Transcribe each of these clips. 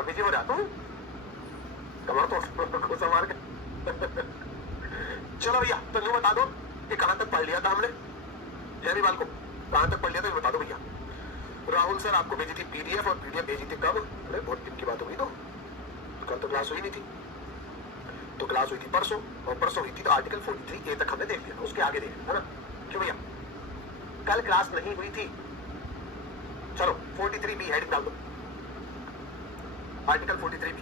मैं बिजी हो जाता हूँ, कमर तो घुसा मार के। चलो भैया, तो न्यू बता दो कि कहां तक पढ़ लिया था हमने, जयरीवाल को कहां तक पढ़ लिया था, बता दो भैया। राहुल सर आपको भेजी थी पीडीएफ, और पीडीएफ भेजी थी कब? अरे बहुत दिन की बात हो गई, तो कल तो क्लास हुई नहीं थी, तो क्लास हुई थी परसों, और परसों हुई थी तो आर्टिकल 43A तक हमने देख लिया था, उसके आगे देख लिया था ना, क्यों भैया? कल क्लास नहीं हुई थी। चलो 43B हेडिंग डाल दो, आर्टिकल 43B,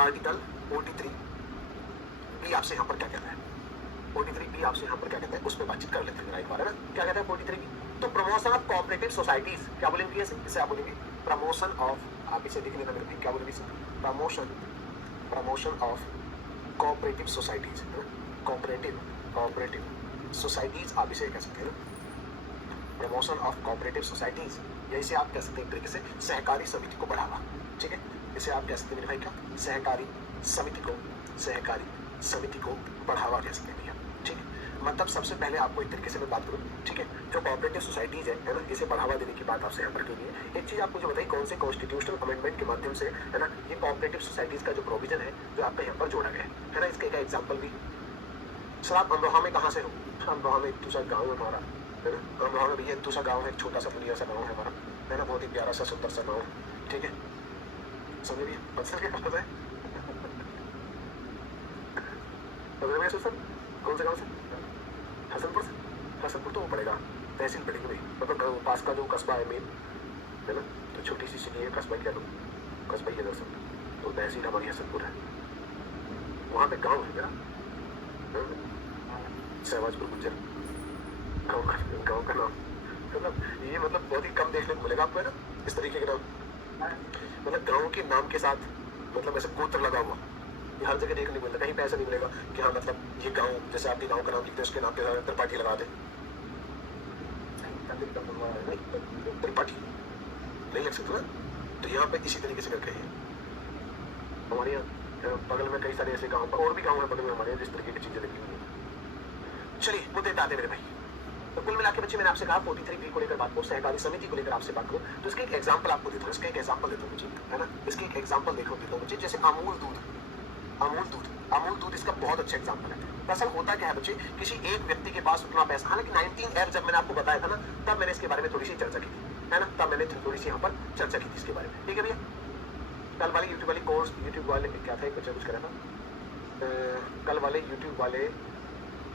आर्टिकल 43B आपसे यहाँ पर क्या कहता है? 43B आपसे यहाँ पर क्या कहता है, उस पर बातचीत कर लेते हैं एक बार, है ना? क्या कहता है 43B? तो प्रमोशन ऑफ कोऑपरेटिव सोसाइटीज, क्या बोलेंगे इसे आप बोलेंगे प्रमोशन ऑफ, आप इसे देख लेना मेरे भाई, क्या बोलेंगे इसे? Promotion of cooperative societies, cooperative societies आप इसे कह सकते हैं ना, प्रमोशन ऑफ कोऑपरेटिव सोसाइटीज, या इसे आप कह सकते हैं एक तरीके से सहकारी समिति को बढ़ावा, ठीक है? इसे आप कह सकते हैं मेरे भाई क्या, सहकारी समिति को बढ़ावा कह सकते हैं भैया, ठीक है? मतलब सबसे पहले आपको एक तरीके से मैं बात करूँ, ठीक है, जो कोऑपरेटिव सोसाइटीज है ना, इसे बढ़ावा देने की बात आपसे यहाँ पर की है। एक चीज आपको जो बताई, कौन से कॉन्स्टिट्यूशनल अमेंडमेंट के माध्यम से, है ना, ये कोऑपरेटिव सोसाइटीज का जो प्रोविजन है जो आपका यहाँ पर जोड़ा गया है ना, इसका एक एग्जाम्पल भी। सर आप अमरोहा में कहाँ से हो? अमरोहा में एक दूसरा गाँव है हमारा, है ना, अमरोहा में भैया एक दूसरा गाँव है, एक छोटा सा पुलिया सा गाँव है हमारा, है ना, बहुत ही प्यारा सा सुंदर सा गाँव, ठीक है? समझ भैया सर क्या कहता है? सर कौन सा गाँव से? हसनपुर से? हसनपुर तो वो पड़ेगा, तहसील पड़ेगी भाई, मतलब पास का जो कस्बा है मेन, है ना, तो छोटी सी सिटी है, कस्बा कह लो, कस्बा ही है दरअसल, तो तहसील हमारी हसनपुर है, वहाँ पे गाँव है मेरा, सहवाजपुर गुज्जर, गाँव का नाम, मतलब ये मतलब बहुत ही कम देखने को मिलेगा आपको, है ना, इस तरीके के नाम, मतलब गाँव के नाम के साथ मतलब ऐसे गोत्र लगा हुआ, ये हर जगह देखने को मिलता, कहीं पे ऐसा नहीं मिलेगा कि हाँ मतलब ये गांव, जैसे आपके गांव का नाम लिखते हैं उसके नाम पे त्रिपाठी लगा दे, त्रिपाठी नहीं लग सकता ना, तो यहाँ पे इसी तरीके से करके है। हमारे यहाँ बगल में कई सारे ऐसे गाँव, और भी गाँव है बगल में हमारे जिस तरीके की चीजें लिखी हुई है। चलिए मुद्दे आते मेरे भाई, तो कुल मिला के बच्चे मैंने आपसे कहा 43B को लेकर बात करूँ, सहकारी समिति को लेकर आपसे बात करूँ, तो इसके एक एग्जाम्पल आपको देता हूँ, इसका एक एग्जाम्पल देता हूँ मुझे, है ना, इसकी एक एग्जाम्पल देखो देता हूँ मुझे, जैसे अमूल दूध इसका बहुत अच्छा एग्जांपल है। दरअसल होता क्या है बच्चे, किसी एक व्यक्ति के पास उतना पैसा, हालांकि 19F जब मैंने आपको बताया था ना, तब मैंने इसके बारे में थोड़ी सी चर्चा की थी, है ना, तब मैंने थोड़ी सी यहाँ पर चर्चा की थी इसके बारे में, ठीक है भैया? कल वाले यूट्यूब वाले कोर्स, यूट्यूब वाले क्या था, कुछ कह रहा था, कल वाले यूट्यूब वाले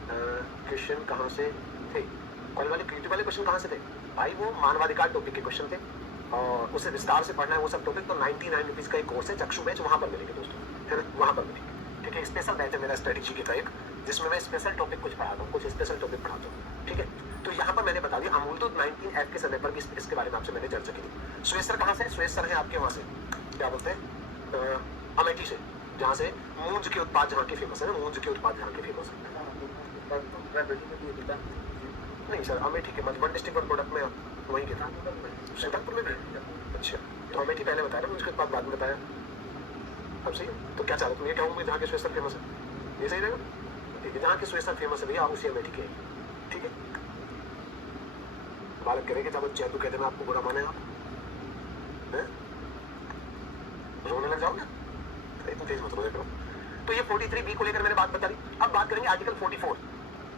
क्वेश्चन कहाँ से थे? कल वाले यूट्यूब वाले क्वेश्चन कहाँ से थे भाई? वो मानवाधिकार टॉपिक के क्वेश्चन थे, और उसे विस्तार से पढ़ना है वो सब टॉपिक, तो 99 रुपीज का एक कोर्स है चक्षु बैच, वहाँ पर मिलेंगे दोस्तों, है ना, वहाँ पर मिलेंगे, ठीक है? स्पेशल बैच है मेरा स्ट्रेटेजी की एक, जिसमें मैं स्पेशल टॉपिक कुछ पढ़ाता हूँ, कुछ स्पेशल टॉपिक पढ़ाता हूँ, ठीक है? तो यहाँ पर मैंने बता दिया अमूल दूध 19F के समय पर भी इसके बारे में आपसे मैंने चर्चा की थी। सुरेश सर कहाँ से? सुरेश सर है आपके वहाँ से, क्या बोलते हैं, अमेठी से, जहाँ से मूंज के उत्पाद जहाँ के फेमस है ना, मूंज के उत्पाद जहाँ के फेमस है। नहीं सर, अमेठी के मधुबन डिस्ट्रिक्ट और प्रोडक्ट में वहीं के था, शेखरपुर में भी। अच्छा, तो अमेठी पहले बताया ना, उसके बाद में बताया, अब सही। तो क्या चाहते तुम ये कहूँगी जहाँ के सुरेश सर फेमस है, ये सही रहेगा? ठीक है, जहाँ के सुरेश सर फेमस है भैया उसी अमेठी के, ठीक है? बालक करेंगे जब चैतु कहते हैं आपको बुरा माने, आप रोने लग जाओगे, इतनी तेज मत रोया करो। तो ये 43B को लेकर मैंने बात बता दी। अब बात करेंगे आर्टिकल 44,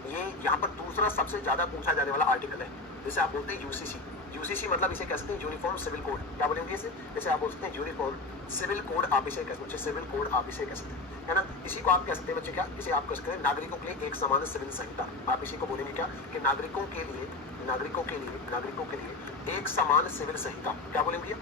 ये यहाँ पर दूसरा सबसे ज्यादा पूछा जाने वाला आर्टिकल है, जिसे आप बोलते हैं यूसीसी। यूसीसी मतलब इसे कह सकते हैं यूनिफॉर्म सिविल कोड, क्या बोलेंगे इसे? जैसे आप बोलते हैं यूनिफॉर्म सिविल कोड, आप इसे कह सकते हैं, सिविल कोड आप इसे कह सकते हैं, है ना? इसी को आप कह सकते हैं बच्चे, क्या इसे आप कह सकते हैं नागरिकों के लिए एक समान सिविल संहिता, आप इसी को बोलेंगे क्या, कि नागरिकों के लिए एक समान सिविल संहिता, क्या बोलेंगे भैया?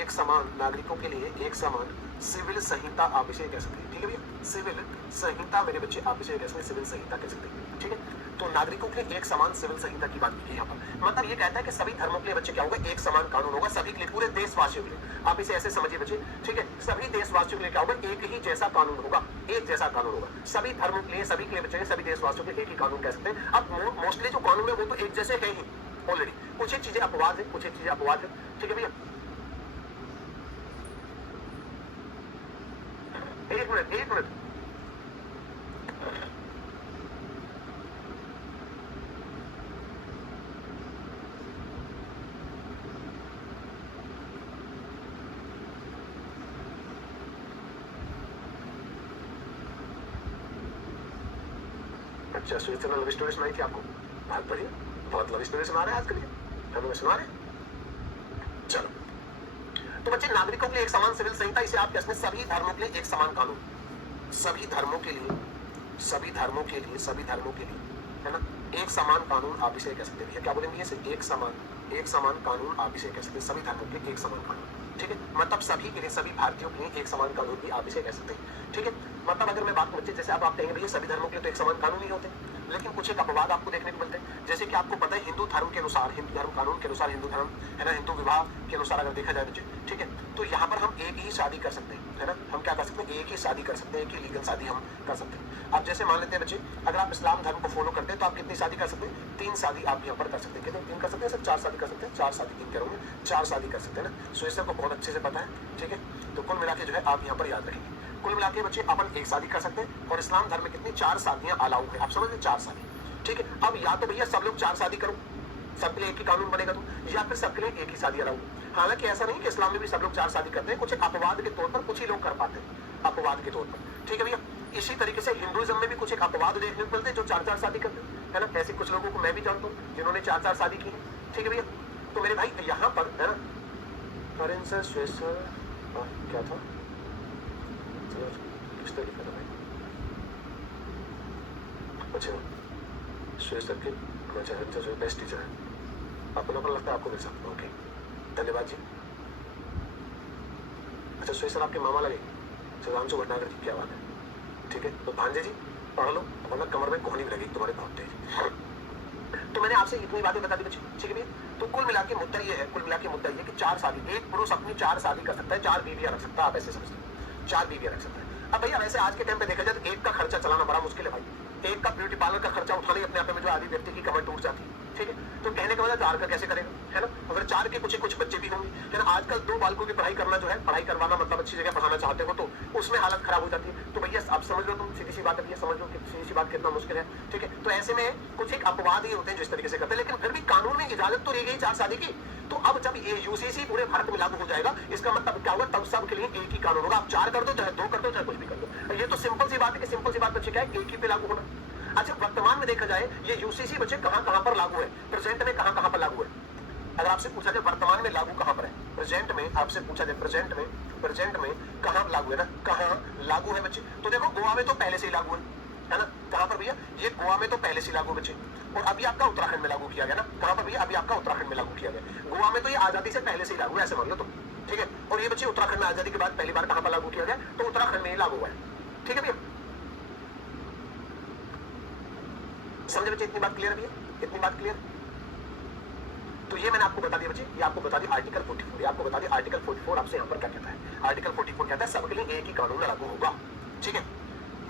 एक समान, नागरिकों के लिए एक समान सिविल संहिता आप इसे कह सकते हैं, ठीक है भैया? सिविल संहिता मेरे बच्चे आप इसे कह सकते हैं, सिविल संहिता कह सकते हैं, ठीक है? तो नागरिकों के लिए एक समान सिविल संहिता की बात की है यहाँ पर, मतलब ये कहता है कि सभी धर्मों के लिए बच्चे क्या होगा, एक समान कानून होगा सभी के लिए, पूरे देशवासियों के लिए, आप इसे ऐसे समझिए बच्चे, ठीक है? सभी देशवासियों के लिए क्या होगा, एक ही जैसा कानून होगा, एक जैसा कानून होगा, सभी धर्मों के लिए, सभी के लिए बच्चे, सभी देशवासियों के लिए एक ही कानून कह सकते हैं। अब मोस्टली जो कानून है वो तो एक जैसे है ही ऑलरेडी, कुछ एक चीजें अपवाद है, ठीक है भैया? एक मिनट, अच्छा सुरेश सर ने लव स्टोरी सुनाई थी आपको, बहुत बढ़िया, बहुत लव स्टोरी सुना रहे हैं आजकल, ये हमें सुना रहे हैं। चलो तो बच्चे नागरिकों के लिए एक समान सिविल संहिता, इसे आप कहते हैं सभी धर्मों के लिए एक समान कानून, सभी धर्मों के लिए, सभी धर्मों के लिए, सभी धर्मों के लिए, है ना, एक समान कानून आप इसे कह सकते हैं। क्या बोलेंगे इसे, एक समान कानून आप इसे कह सकते हैं, सभी धर्मों के लिए एक समान कानून, ठीक है, मतलब सभी के लिए, सभी भारतीयों के लिए एक समान कानून भी आप इसे कह सकते हैं, ठीक है। मतलब अगर मैं बात करूं, जैसे आप कहेंगे भैया सभी धर्मों के लिए तो एक समान कानून ही होते हैं, लेकिन कुछ एक अपवाद आपको देखने को मिलते हैं। जैसे कि आपको पता है हिंदू धर्म के अनुसार, हिंदू धर्म कानून के अनुसार, हिंदू धर्म है ना, हिंदू विवाह के अनुसार अगर देखा जाए बच्चे, ठीक है, तो यहाँ पर हम एक ही शादी कर सकते हैं, है ना, हम क्या कर सकते हैं, एक ही शादी कर सकते हैं, एक ही लीगल शादी हम कर सकते हैं। अब जैसे मान लेते हैं बच्चे, अगर आप इस्लाम धर्म को फॉलो करते हैं तो आप कितनी शादी कर सकते हैं, 3 शादी आप यहाँ पर कर सकते हैं, कितने 3 कर सकते हैं, सब 4 शादी कर सकते हैं, 4 शादी 3 करोगे, 4 शादी कर सकते हैं ना, सुरेश सर को बहुत अच्छे से पता है, ठीक है। तो कुल मिला के जो है आप यहाँ पर याद रखेंगे, कुल मिला के बच्चे अपन एक शादी कर सकते हैं, और इस्लाम धर्म में कितनी 4 शादियां अलाउ है, आप समझ लो 4 शादी, ठीक है। अब या तो भैया सब लोग 4 शादी करो, सबके लिए एक ही कानून बनेगा, तो या फिर सबके लिए एक ही शादी अलाउ। हालांकि ऐसा नहीं कि इस्लाम में भी सब लोग 4 शादी करते हैं, कुछ अपवाद के तौर पर कुछ ही लोग कर पाते हैं, अपवाद के तौर पर, ठीक है भैया। इसी तरीके से हिंदुइज्म में भी कुछ एक अपवाद देखने को मिलते हैं जो 4-4 शादी करते हैं, है ना, ऐसे कुछ लोगों को मैं भी जानता हूँ जिन्होंने 4-4 शादी की है, ठीक है भैया। तो मेरे भाई यहाँ पर है ना, अरे सर सुरेश सर क्या था, किस तरीके का भाई, अच्छा सुरेश सर के बेस्ट टीचर है, आपको लोगों को लगता है आपको मिल सकता, ओके धन्यवाद जी। अच्छा सुरेश सर आपके मामा लगे, सुधांशु भटनागर जी, क्या बात है, ठीक है। तो भांजे जी पढ़ लो, वरना कमर में कोहनी लगेगी तुम्हारे बहुत तेज। तो मैंने आपसे इतनी बातें बता दी बच्चे, ठीक है भैया। तो कुल मिला के मुद्दा ये है, कुल मिला के मुद्दा ये कि 4 शादी, एक पुरुष अपनी 4 शादी कर सकता है, 4 बीवियां रख सकता है, आप ऐसे समझते हैं, 4 बीवियां रख सकता है। अब भैया वैसे आज के टाइम पे देखा जाए तो एक का खर्चा चलाना बड़ा मुश्किल है भाई, एक का ब्यूटी पार्लर का खर्चा उठाना ही अपने आप में जो आदि व्यक्ति की कमर टूट जाती है, ठीक है। तो कहने का मतलब 4 का कैसे करेगा, है ना, अगर 4 के कुछ बच्चे भी होंगे, है ना। आजकल 2 बालकों की पढ़ाई करना जो है, पढ़ाई करवाना मतलब अच्छी जगह पढ़ाना चाहते हो तो उसमें हालत खराब हो जाती है। तो भैया आप समझ लो, तुम सीधी सी बात है भैया, समझ लो कि सीधी सी बात कितना मुश्किल है, ठीक है। तो ऐसे में कुछ एक अपवाद ही होते हैं जिस तरीके से करते हैं, लेकिन फिर भी कानून में इजाजत तो रह गई 4 शादी की। तो अब जब ये यूसीसी पूरे भारत में लागू हो जाएगा, इसका मतलब क्या होगा, तब सब के लिए एक ही कानून होगा। आप 4 कर दो, चाहे 2 कर दो, चाहे कुछ भी कर दो। ये तो सिंपल सी बात है कि सिंपल सी बात बच्चे क्या है, एक ही पे लागू होना। अच्छा वर्तमान में देखा जाए ये यूसीसी बच्चे कहां पर लागू है, प्रेजेंट में कहां पर लागू है। अगर आपसे पूछा जाए वर्तमान में लागू कहां पर है, प्रेजेंट में आपसे पूछा जाए प्रेजेंट में कहां लागू है ना, कहां लागू है बच्चे, तो देखो गोवा में तो पहले से ही लागू है ना। कहां पर भैया, ये गोवा में तो पहले से लागू बच्चे, और अभी आपका उत्तराखंड में लागू किया गया ना। कहां पर भैया, अभी आपका उत्तराखंड में लागू किया गया। गोवा में तो ये आजादी से पहले से ही लागू है, ऐसे मान लो तुम, ठीक है। और ये बच्चे उत्तराखंड में आजादी के बाद पहली बार कहां पर लागू किया गया, तो उत्तराखंड में ही लागू हुआ है, ठीक है भैया। समझे बच्चे, इतनी बात क्लियर है भैया, इतनी बात क्लियर। तो ये मैंने आपको बता दिया बच्चे, ये आपको बता दिया आर्टिकल 44, ये आपको बता दिया आर्टिकल 44 आपसे यहाँ पर क्या कहता है। आर्टिकल 44 कहता है सबके लिए एक ही कानून लागू होगा, ठीक है।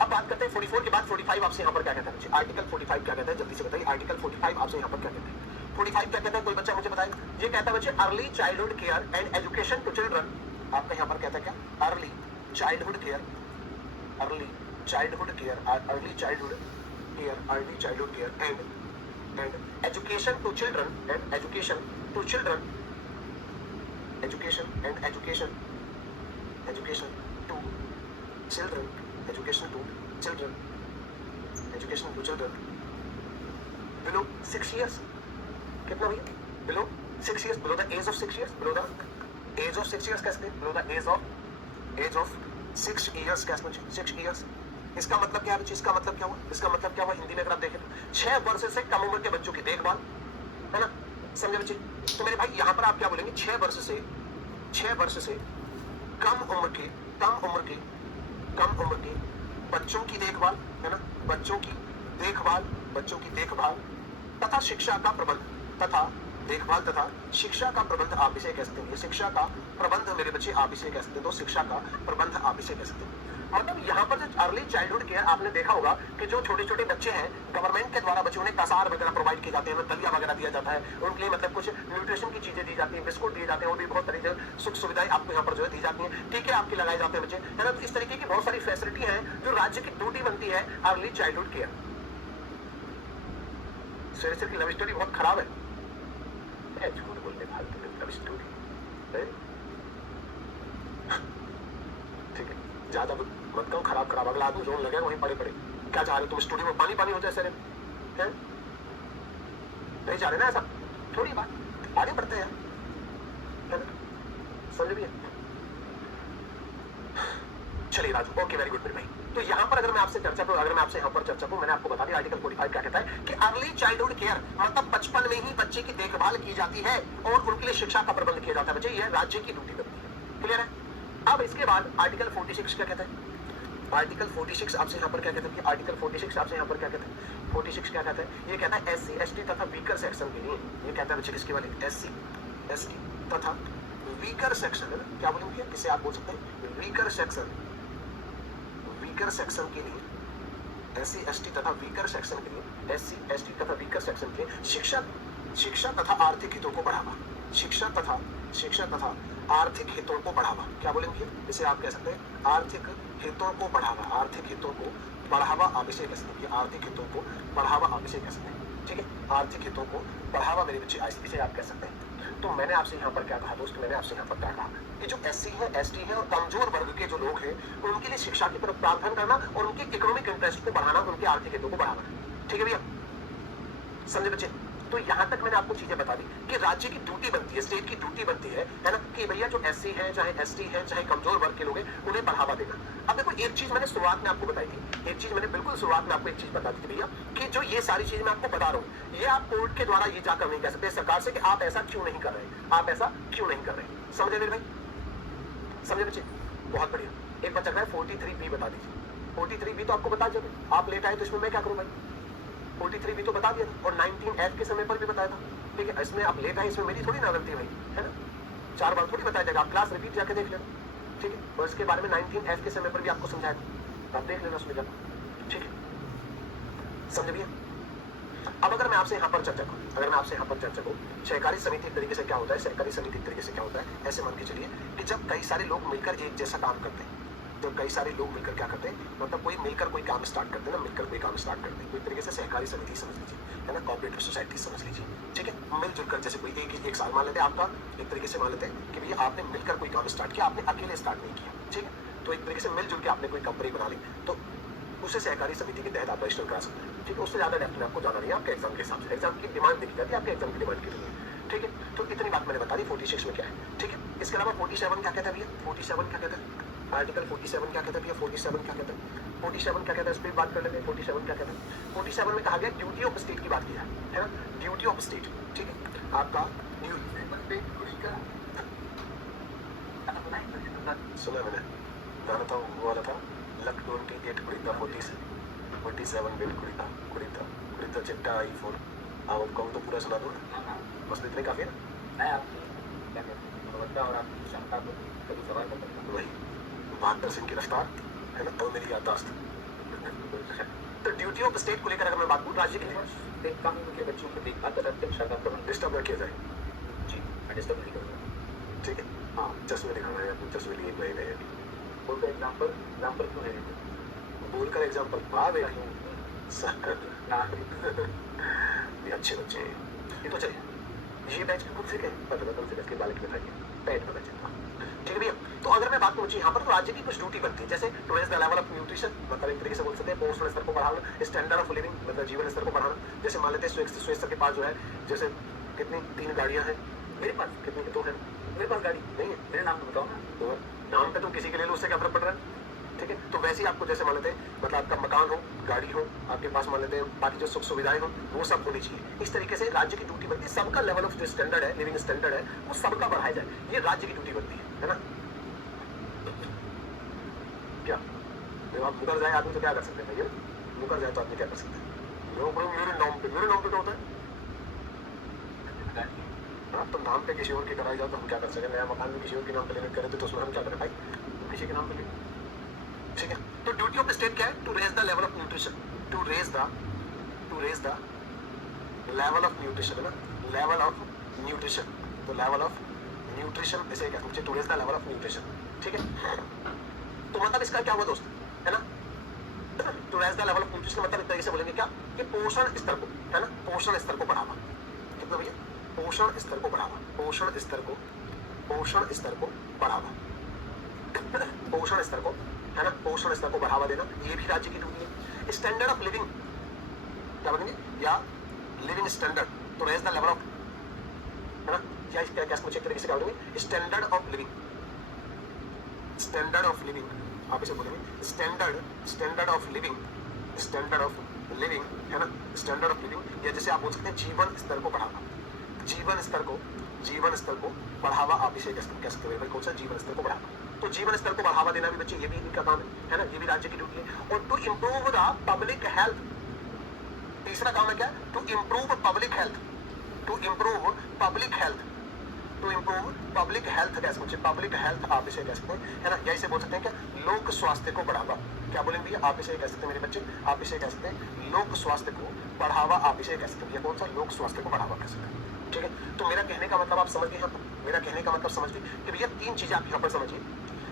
अब बात करते हैं 44 के बाद 45 आपसे यहाँ पर क्या कहता है बच्चे। आर्टिकल 45 क्या कहता है, जल्दी से बताइए। आर्टिकल 45 आपसे यहाँ पर क्या कहता है, 45 क्या कहता है, कोई बच्चा मुझे बताएगा। ये कहता है बच्चे early childhood care and education to children. आपका यहाँ पर कहता है क्या, early childhood care, early childhood care, early childhood care, early childhood care and education to children and education to children, education and education to children, education to children, education to children below 6 years. कितना भैया, below 6 years, below the age of 6 years, below the age of 6 years कैसे, below the age of 6 years कैसे, 6 years। इसका मतलब क्या है बच्चे, इसका मतलब क्या हुआ, इसका मतलब क्या हुआ हिंदी में अगर आप देखें तो 6 वर्ष से कम उम्र के बच्चों की देखभाल, है ना, समझे बच्चे। तो मेरे भाई यहाँ पर आप क्या बोलेंगे, 6 वर्ष से कम उम्र के बच्चों की देखभाल, है ना, बच्चों की देखभाल तथा शिक्षा का प्रबंध, तथा देखभाल तथा शिक्षा का प्रबंध आप इसे कह सकते हैं। शिक्षा का प्रबंध मेरे बच्चे आप इसे कह सकते हैं, तो शिक्षा का प्रबंध आप इसे कह सकते हैं। मतलब यहाँ पर जो अर्ली चाइल्डहुड केयर आपने देखा होगा कि जो छोटे छोटे बच्चे हैं गवर्नमेंट के द्वारा बच्चों उन्हें कसार वगैरह प्रोवाइड किए जाते हैं, दलिया वगैरह दिया जाता है, उनके लिए मतलब कुछ न्यूट्रिशन की चीजें दी जाती हैं, बिस्कुट दिए जाते हैं, और भी बहुत तरीके सुख सुविधाएं आपको यहाँ पर जो है दी जाती हैं, टीके आपके लगाए जाते हैं बच्चे, है ना। तो इस तरीके की बहुत सारी फैसिलिटी है जो राज्य की ड्यूटी बनती है अर्ली चाइल्डहुड केयर। सुरेश की लव स्टोरी बहुत खराब है, झूठ बोलने फालतू में लव स्टोरी, ठीक है, ज्यादा मत कहो खराब, अगला आदमी जोन लगे वहीं पड़े क्या चाह रहे हो तुम स्टूडियो में पानी पानी हो जाए सर? नहीं चाह रहे ना ऐसा? थोड़ी बात आगे बढ़ते हैं, है ना? समझ भी है? चलिए राजू, ओके वेरी गुड मेरे भाई। तो यहाँ पर अगर मैं आपसे चर्चा करूं, अगर मैं आपसे यहाँ पर चर्चा करूं, मैंने आपको बता दिया आर्टिकल 45 क्या कहता है कि अर्ली चाइल्डहुड केयर मतलब बचपन में ही बच्चे की देखभाल की जाती है और उनके लिए शिक्षा का प्रबंध किया जाता है। बच्चे यह राज्य की ड्यूटी बनती है। क्लियर है? अब इसके बाद आर्टिकल 46 क्या कहता है? आर्टिकल 46 आपसे यहाँ पर क्या कहता है? आर्टिकल 46 आपसे यहाँ पर क्या कहता है? 46 क्या कहता है? ये कहता है एससी एसटी तथा वीकर सेक्शन के लिए, ये कहता है बच्चे किसके वाले? एससी एसटी तथा वीकर सेक्शन, है ना? क्या बोलेंगे? किसे आप बोल सकते हैं? वीकर सेक्शन, वीकर सेक्शन के लिए, एससी एसटी तथा वीकर सेक्शन के लिए, एससी एसटी तथा वीकर सेक्शन के शिक्षा तथा आर्थिक हितों को बढ़ावा, शिक्षा तथा आर्थिक हितों को बढ़ावा। क्या बोलेंगे? इसे आप कह सकते हैं आर्थिक हितों को बढ़ावा, आर्थिक हितों को बढ़ावा आप इसे कह सकते हैं, आर्थिक हितों को बढ़ावा आप इसे कह सकते हैं। ठीक है, आर्थिक हितों को बढ़ावा मेरे बच्चे इसे आप कह सकते हैं। तो मैंने आपसे यहाँ पर क्या कहा दोस्त? मैंने आपसे यहाँ पर क्या कहा कि जो एससी है, एसटी है और कमजोर वर्ग के जो लोग हैं उनके लिए शिक्षा की तरफ प्रावधान करना और उनके इकोनॉमिक इंटरेस्ट को बढ़ाना, उनके आर्थिक हितों को बढ़ाना। ठीक है भैया, समझे बच्चे? तो यहाँ तक मैंने आपको चीजें बता दी कि राज्य की ड्यूटी बनती है, स्टेट की ड्यूटी बनती है ना, कि भैया जो एससी है, चाहे एसटी है, चाहे कमजोर वर्ग के लोग हैं, उन्हें बढ़ावा देना। अब देखो एक चीज मैंने शुरुआत में आपको बताई थी, एक चीज मैंने बिल्कुल शुरुआत में आपको एक चीज बता दी थी भैया कि जो ये सारी चीज मैं आपको बता रहा हूँ, ये आप कोर्ट के द्वारा ये जाकर नहीं कह सकते सरकार से कि आप ऐसा क्यों नहीं कर रहे, आप ऐसा क्यों नहीं कर रहे। समझे मेरे भाई? समझे बच्चे? बहुत बढ़िया। एक बार चल रहा है 43B बता दीजिए। 43B तो आपको बता जरूर, आप लेट आए तो इसमें मैं क्या करूँ भाई? 43B तो बता दिया और 19F के समय पर भी बताया था। ठीक है, इसमें आप लेट आए, इसमें मेरी थोड़ी ना गलती है भाई, है ना? 4 बार थोड़ी बताया जाएगा, आप क्लास रिपीट जाके देख लेना। ठीक है, और इसके बारे में 19F के समय पर भी आपको समझाया था, आप देख लेना उसमें जाकर। ठीक है, समझ भैया? अब अगर मैं आपसे यहाँ पर चर्चा करूँ, अगर मैं आपसे यहाँ पर चर्चा करूँ, सहकारी समिति तरीके से क्या होता है? सहकारी समिति तरीके से क्या होता है? ऐसे मान के चलिए कि जब कई सारे लोग मिलकर एक जैसा काम करते हैं, तो कई सारे लोग मिलकर क्या करते हैं, मतलब कोई मिलकर कोई काम स्टार्ट करते हैं ना, मिलकर कोई काम स्टार्ट करते हैं, कोई तरीके से सहकारी समिति समझ लीजिए, है ना, कोऑपरेटिव सोसाइटी समझ लीजिए। ठीक है, मिलजुल कर, जैसे कोई एक साल मान लेते हैं आपका, एक तरीके से मान लेते हैं कि भैया आपने मिलकर कोई काम स्टार्ट किया, आपने अकेले स्टार्ट नहीं किया। ठीक है, तो एक तरीके से मिलजुल के आपने कोई कंपनी बना ली, तो उसे सहकारी समिति के तहत आप रजिस्टर करा सकते हैं। ठीक है, उससे ज्यादा डेप्थ में आपको जाना नहीं है, आपके एग्जाम के हिसाब से, एग्जाम की डिमांड देखी जाती है, आपके एग्जाम की डिमांड के लिए। ठीक है, तो इतनी बात मैंने बता दी 46 में क्या है। ठीक है, इसके अलावा 47 क्या कहता है भैया? 47 क्या कहता है? आर्टिकल 47 क्या कहता है भैया? 47 क्या कहता है? 47 क्या कहता है? इस पर बात कर लेते हैं। 47 क्या कहता है? 47 में कहा गया ड्यूटी ऑफ स्टेट की बात की है ना, ड्यूटी ऑफ स्टेट। ठीक है, आपका सुना मैंने, गाना था वो वाला था, लक 28 कुड़ीता 47 बेल कुड़ीता चिट्टा i4। आप कहूँ तो पूरा सुना दो ना, बस इतने काफी है। मैं आपकी क्या कहते हैं, गुणवत्ता और आपकी क्षमता को कभी सवाल कर सकता हूँ। वही 72 सिंह की रफ्तार, है ना, और मेरी याददाश्त। तो ड्यूटी ऑफ स्टेट को लेकर अगर मैं बात करूँ, राज्य के लिए देखता हूँ उनके बच्चों को देखभाल तथा शिक्षा का प्रबंध। डिस्टर्ब न किया जाए। जी, मैं डिस्टर्ब नहीं करूँगा। ठीक है, हाँ, चश्मे दिखाना है, अपने चश्मे लिए नए नए बोलकर एग्जाम्पल क्यों है? बोलकर एग्जाम्पल पावे ये अच्छे बच्चे हैं। ये तो चलिए, ये बैच कौन से के के बालक बताइए, पेट में बच्चे। ठीक है भैया, तो अगर मैं बात करूँ यहाँ पर, तो राज्य की कुछ ड्यूटी बनती है, जैसे to raise the level of nutrition, मतलब एक तरीके से बोल सकते हैं पोषण स्तर को बढ़ाना, स्टैंडर्ड ऑफ लिविंग मतलब जीवन स्तर को बढ़ाना। जैसे मान लेते हैं सुरेश सर के पास जो है, जैसे कितनी 3 गाड़ियाँ हैं, मेरे पास कितनी 2 है, मेरे पास गाड़ी नहीं है, मेरे नाम तो बताओ ना, तो नाम पे तुम किसी के ले लो, उससे क्या फर्क पड़ रहा है? ठीक है, तो वैसे ही आपको जैसे मान लेते हैं, मतलब आपका मकान हो, गाड़ी हो, आपके पास मान लेते हैं बाकी जो सुख सुविधाएं हो, वो सब होनी चाहिए। इस तरीके से राज्य की ड्यूटी बनती है, सबका लेवल ऑफ जो स्टैंडर्ड है, लिविंग स्टैंडर्ड है, वो सबका बढ़ाया जाए, ये राज्य की ड्यूटी बनती है ना। क्या जब आप मुकर जाए आदमी तो क्या कर सकते हैं भैया? मुकर जाए तो आदमी क्या कर सकते हैं? मेरे नाम पे क्या होता है? हाँ, तो नाम पे किसी और की कराई जाओ तो हम क्या कर सकें? नया मकान में किसी और के नाम पे लेने करे तो उसमें हम क्या करें भाई? किसी के नाम पे ले। ठीक है, तो ड्यूटी ऑफ स्टेट क्या है? To raise the level of nutrition, to raise the level of nutrition, है ना, लेवल ऑफ न्यूट्रिशन, तो लेवल ऑफ न्यूट्रिशन इसे क्या समझे? To raise the level of nutrition. ठीक है, तो मतलब इसका क्या हुआ दोस्त, है ना, to raise the level of nutrition मतलब एक तरीके से बोलेंगे क्या कि पोषण स्तर को, है ना, पोषण स्तर को बढ़ावा। कितना भैया? पोषण स्तर को बढ़ावा, पोषण स्तर को बढ़ावा, पोषण स्तर को, है ना, पोषण स्तर को बढ़ावा देना, ये भी राज्य की ड्यूटी है। स्टैंडर्ड ऑफ लिविंग, क्या बोलेंगे, या लिविंग स्टैंडर्ड, तो रेज द लेवल ऑफ, है ना, क्या क्या कुछ एक तरीके से क्या बोलेंगे, standard of living, standard of living, आप इसे बोलेंगे standard of living, standard of living, है ना, स्टैंडर्ड ऑफ लिविंग, या जैसे आप बोल सकते हैं जीवन स्तर को बढ़ावा, जीवन स्तर को बढ़ावा, आप इसे कह सकते हैं भाई, कौन सा, जीवन स्तर को बढ़ावा। तो जीवन स्तर को बढ़ावा देना भी बच्चे, ये भी इनका काम है ना, ये भी राज्य की ड्यूटी है। और to improve the public health, तीसरा काम है क्या, to improve public health, to improve public health, to improve public health कह सकते हैं, पब्लिक हेल्थ आप इसे कह सकते हैं, है ना, या इसे बोल सकते हैं क्या, लोक स्वास्थ्य को बढ़ावा, क्या बोलेंगे भैया, आप इसे कह सकते हैं मेरे बच्चे, आप इसे कह सकते हैं लोक स्वास्थ्य को बढ़ावा, आप इसे कह सकते हैं, ये कौन सा, लोक स्वास्थ्य को बढ़ावा कह सकते हैं। ठीक है, तो मेरा कहने का मतलब आप समझ गए, मेरा कहने का मतलब समझ गए कि भैया तीन चीजें आप यहाँ पर समझिए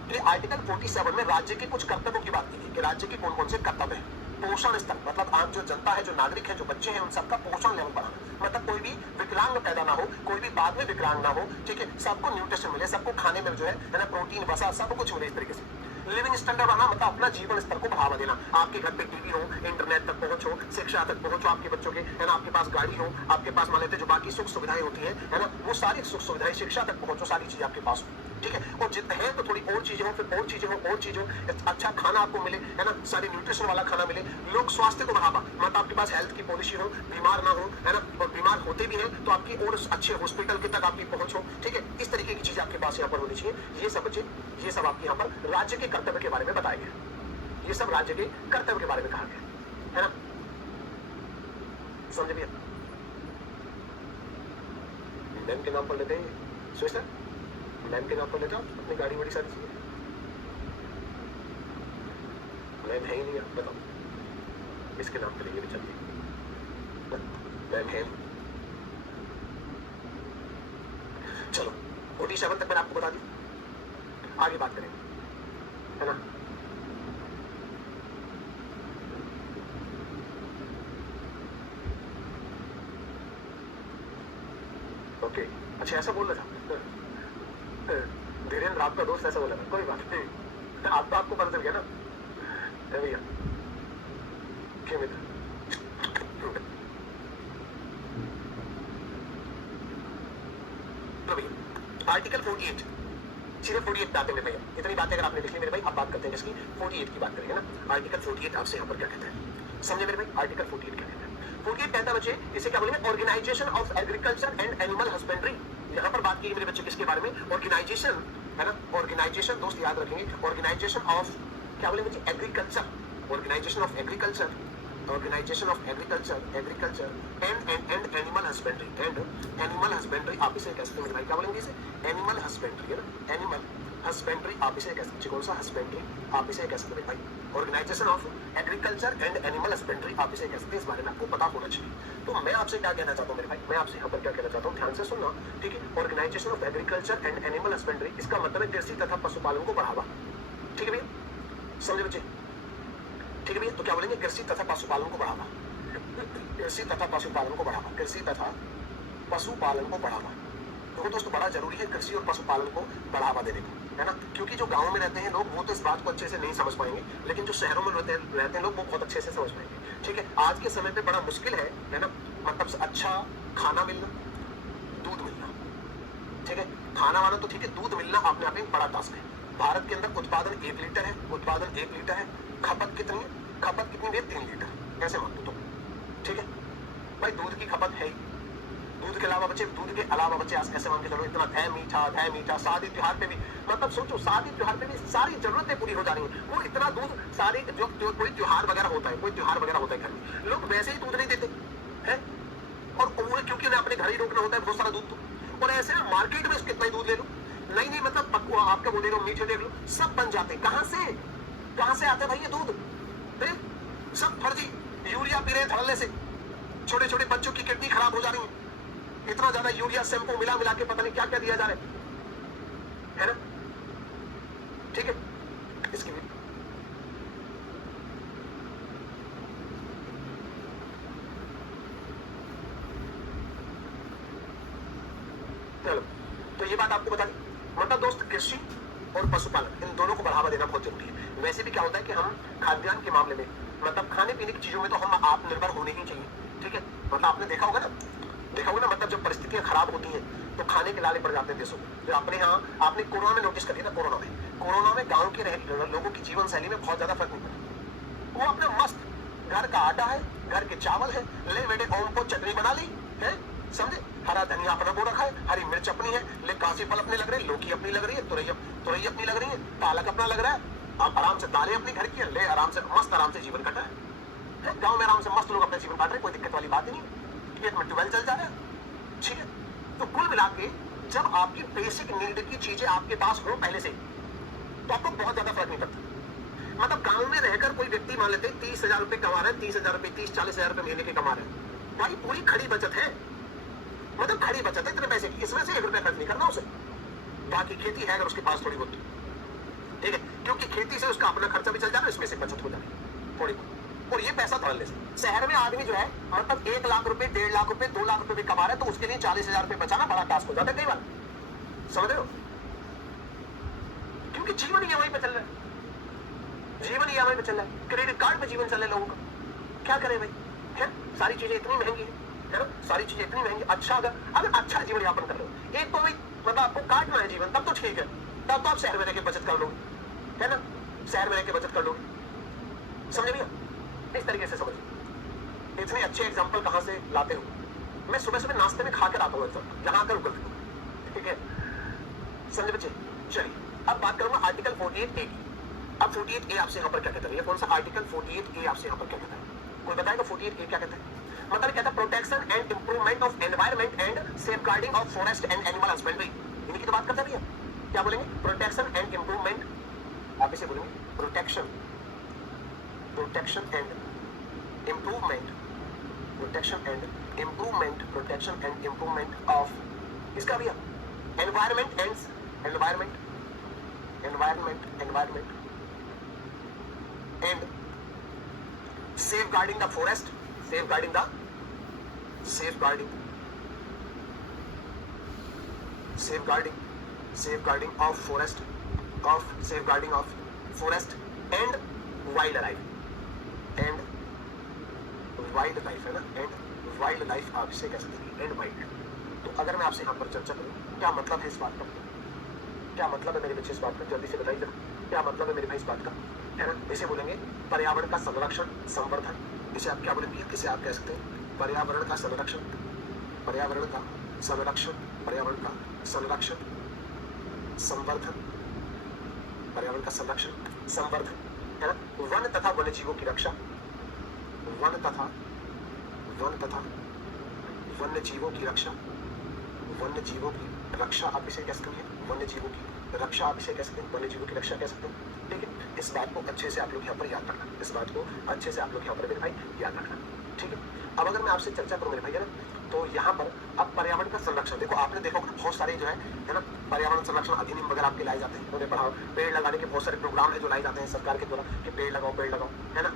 कि आर्टिकल 47 में राज्य के कुछ कर्तव्यों की बात की गई कि राज्य के कौन कौन से कर्तव्य हैं। पोषण स्तर, मतलब आप जो जनता है, जो नागरिक है, जो बच्चे हैं, उन सबका पोषण लेवल बढ़ाना, मतलब कोई भी विकलांग पैदा ना हो, कोई भी बाद में विकलांग ना हो, ठीक है, सबको न्यूट्रिशन मिले, सबको खाने में जो है ना, प्रोटीन, वसा, सब कुछ मिले, इस तरीके से लिविंग स्टैंडर्ड बढ़ाना, मतलब अपना जीवन स्तर को बढ़ावा देना। आपके घर पे टीवी हो, इंटरनेट तक पहुंच हो, शिक्षा तक पहुंच हो आपके बच्चों के, है ना, आपके पास गाड़ी हो, आपके पास मान लेते जो बाकी सुख सुविधाएं होती है ना, वो सारी सुख सुविधाएं, शिक्षा तक पहुंचो, सारी चीजें आपके पास हो, ठीक है, और जितने हैं तो थोड़ी और चीजें हो, फिर और चीजें हो, और चीजें हो, अच्छा खाना आपको मिले, है ना, सारी न्यूट्रिशन वाला खाना मिले, लोक स्वास्थ्य को बढ़ावा, मतलब आपके पास हेल्थ की पॉलिसी हो, बीमार ना हो, है ना, और बीमार होते भी हैं तो आपकी और अच्छे हॉस्पिटल के तक आपकी पहुंच हो, ठीक है, इस तरीके की चीजें आपके पास यहाँ पर होनी चाहिए। ये सब बच्चे, ये सब आपके यहाँ पर राज्य के कर्तव्य के बारे में बताया गया, ये सब राज्य के कर्तव्य के बारे में कहा गया, है ना, समझे भैया। मैम के नाम पर लेते हैं, सोचते मैम के नाम पर लेते हो अपनी गाड़ी बड़ी सारी चीजें, मैम है ही नहीं, आप बताओ इसके नाम पर लेंगे भी चलिए, मैम है। चलो 47 तक मैंने आपको बता दिया, आगे बात करेंगे, है ना। ओके, अच्छा ऐसा बोल रहा था धीरेन्द्र, आपका दोस्त ऐसा बोला था, कोई बात नहीं, आप तो आपको पता चल गया ना, है भैया, क्या मित्र, तो भैया आर्टिकल 48, सीधे 48 पे आते हैं भैया, इतनी बातें अगर आपने लिखी मेरे भाई, आप बात करते हैं इसकी 48 की बात करेंगे ना। आर्टिकल 48 आपसे यहाँ पर क्या कहता है, समझे मेरे भाई, आर्टिकल 48 क्या कहता है। 48 कहता है बच्चे, इसे क्या बोलेंगे, organisation of agriculture and animal husbandry. यहाँ पर बात की मेरे बच्चे किसके बारे में, ऑर्गेनाइजेशन, है ना, ऑर्गेनाइजेशन, दोस्त याद रखेंगे, ऑर्गेनाइजेशन ऑफ क्या बोलेंगे बच्चे, agriculture, organisation of agriculture, organisation of agriculture and animal husbandry, and animal husbandry, आप इसे कह सकते हैं भाई, क्या बोलेंगे इसे, एनिमल हस्बेंड्री, है ना, एनिमल हस्बेंड्री, आप इसे कह सकते हैं, कौन सा हस्बेंड्री, आप इसे कह सकते हैं भाई, organisation of agriculture and animal husbandry, आप इसे कह सकते हैं, इस बारे में आपको पता होना चाहिए। तो मैं आपसे क्या कहना चाहता हूँ मेरे भाई, मैं आपसे यहाँ पर क्या कहना चाहता हूँ, ध्यान से सुनना, ठीक है। Organisation of agriculture and animal husbandry, इसका मतलब है कृषि तथा पशुपालन को बढ़ावा, ठीक है भैया, समझे बच्चे, ठीक है भैया। तो क्या बोलेंगे, कृषि तथा पशुपालन को बढ़ावा, कृषि तथा पशुपालन को बढ़ावा, कृषि तथा पशुपालन को बढ़ावा। देखो दोस्तों, बड़ा जरूरी है कृषि और पशुपालन को बढ़ावा देने को, है ना, क्योंकि जो गांव में रहते हैं लोग वो तो इस बात को अच्छे से नहीं समझ पाएंगे, लेकिन जो शहरों में रहते हैं लोग वो बहुत अच्छे से समझ पाएंगे, ठीक है। आज के समय पे बड़ा मुश्किल है ना, मतलब अच्छा खाना मिलना, दूध मिलना, ठीक है, खाना वाना तो ठीक है, दूध मिलना अपने आप में बड़ा टास्क है। भारत के अंदर उत्पादन 1 लीटर है, उत्पादन 1 लीटर है, खपत कितनी है, खपत कितनी है, 3 लीटर, कैसे मान लो तो, ठीक है भाई, दूध की खपत है ही, दूध के अलावा बच्चे, दूध के अलावा बच्चे आज कैसे मान के चलो, इतना है मीठा, शादी त्योहार पे भी, मतलब सोचो शादी त्योहार पे भी सारी जरूरतें पूरी हो जा रही हैं, वो इतना दूध, सारे जो कोई त्योहार वगैरह होता है, कोई त्योहार वगैरह होता है घर में, लोग वैसे ही दूध नहीं देते हैं, और वो क्योंकि उन्हें अपने घर ही रोकना होता है बहुत सारा दूध, तो और ऐसे मार्केट में कितना ही दूध ले लो, नहीं मतलब आपका बोलेगा मीठे देख लो, सब बन जाते, कहाँ से आते भाई ये दूध, सब फर्जी, यूरिया पी रहे हैं धड़ल्ले से, छोटे छोटे बच्चों की किडनी खराब हो जा रही है, इतना ज्यादा यूरिया शैम्पू मिला के पता नहीं क्या क्या दिया जा रहा है ना, ठीक है। इसकी भी चलो, तो ये बात आपको बता दी, मतलब दोस्त कृषि और पशुपालन इन दोनों को बढ़ावा देना बहुत जरूरी है। वैसे भी क्या होता है कि हम खाद्यान्न के मामले में मतलब खाने पीने की चीजों में तो हम आप निर्भर होने ही चाहिए, ठीक है। मतलब आपने देखा होगा ना, मतलब जब परिस्थितियां खराब होती हैं तो खाने के लाले पड़ जाते हैं देशों में। जो अपने यहाँ आपने कोरोना में नोटिस कर लिया था, कोरोना में गांव के लोगों की जीवन शैली में बहुत ज्यादा फर्क नहीं पड़ा। वो अपना मस्त घर का आटा है, घर के चावल है, ले बेटे ओम को चटनी बना ली है, समझे, हरा धनिया अपना बो रखा है, हरी मिर्च अपनी है, ले काशी फल अपने लग रहे हैं, लौकी अपनी लग रही है, तुरई अपनी लग रही है, पालक अपना लग रहा है, आप आराम से दालें अपनी घर की है, ले आराम से मस्त आराम से जीवन कटा है। गांव में आराम से मस्त लोग अपना जीवन काट रहे हैं, कोई दिक्कत वाली बात ही नहीं, खेत में ट्यूबवेल चल जा रहा है, ठीक है। तो कुल मिला के जब आपकी बेसिक नीड की चीजें आपके पास हो पहले से, तो आपको बहुत ज्यादा फर्क नहीं पड़ता। मतलब गांव में रहकर कोई व्यक्ति मान लेते 30,000 रुपए कमा रहे हैं, 30,000 रुपए 30-40,000 रुपए महीने के कमा रहे हैं, भाई पूरी खड़ी बचत है, मतलब खड़ी बचत है इतने पैसे की, इसमें से 1 रुपया खर्च नहीं करना उसे। बाकी खेती है अगर उसके पास थोड़ी बहुत, ठीक है, क्योंकि खेती से उसका अपना खर्चा भी चल जा रहा है, इसमें से बचत हो जाती थोड़ी बहुत, और ये पैसा धड़ल्ले से। शहर में आदमी जो है मतलब 1 लाख रुपए, 1.5 लाख रुपए, 2 लाख रुपए भी कमा रहे हैं, तो उसके लिए 40,000 रुपए बचाना बड़ा टास्क हो जाता है कई बार, समझ रहे हो, क्योंकि जीवन ईएमआई पे चल रहा है, जीवन ईएमआई पे चल रहा है, क्रेडिट कार्ड पे जीवन चल रहा है लोगों का। क्या करें भाई, है सारी चीजें इतनी महंगी है ना, सारी चीजें इतनी महंगी। अच्छा अगर अच्छा जीवन यापन कर रहे हो, एक तो भाई मतलब आपको काटना है जीवन, तब तो ठीक है, तब तो आप शहर में रहकर बचत कर लोगे, है ना, शहर में रहकर बचत कर लोगे, समझे भैया, इस तरीके से समझिए। इतने अच्छे एग्जाम्पल कहां से लाते हो, मैं सुबह सुबह नाश्ते में खा कर आता हूँ जहां आकर उगलती हूँ, ठीक है, समझे बच्चे। चलिए अब बात करूंगा आर्टिकल 48A की। अब 48A आपसे यहाँ पर क्या कहता है, ये कौन सा आर्टिकल 48A आपसे यहाँ पर क्या कहता है, कोई बताएगा 48A क्या कहता है। मतलब कहता है protection and improvement of environment and safeguarding of forest and animal husbandry, इन्हीं की तो बात करता है भैया। क्या बोलेंगे, प्रोटेक्शन एंड इंप्रूवमेंट, आप इसे बोलेंगे protection and improvement, protection and improvement of, इसका भैया environment and safeguarding the forest, safeguarding of forest and wildlife है ना, and wildlife आप इसे कह सकते हैं, and wild। तो अगर मैं आपसे यहाँ पर चर्चा करूँ, क्या मतलब है इस बात का, क्या मतलब है मेरे बच्चे इस बात का, जल्दी से बताइए जरा, क्या मतलब है मेरे भाई इस बात का, है ना। इसे बोलेंगे पर्यावरण का संरक्षण संवर्धन, इसे आप क्या बोलेंगे, किसे आप कह सकते हैं पर्यावरण का संरक्षण संवर्धन, है ना। वन तथा वन्यजीवों की रक्षा, वन तथा वन्यजीवों की रक्षा आप इसे कह सकते हैं, वन्यजीवों की रक्षा आप इसे कह सकते हैं, वन्यजीवों की रक्षा कह सकते हैं, ठीक है। इस बात को अच्छे से आप लोग यहाँ पर याद रखना, इस बात को अच्छे से आप लोग यहाँ पर मेरे भाई याद रखना, ठीक है। अब अगर मैं आपसे चर्चा करूँ मेरे भाई, है ना, तो यहाँ पर अब पर्यावरण का संरक्षण, देखो आपने देखा बहुत सारे जो है ना पर्यावरण संरक्षण अधिनियम वगैरह आपके लाए जाते हैं, उन्हें पढ़ाओ, पेड़ लगाने के बहुत सारे प्रोग्राम है जो लाए जाते हैं सरकार के द्वारा कि पेड़ लगाओ, है ना,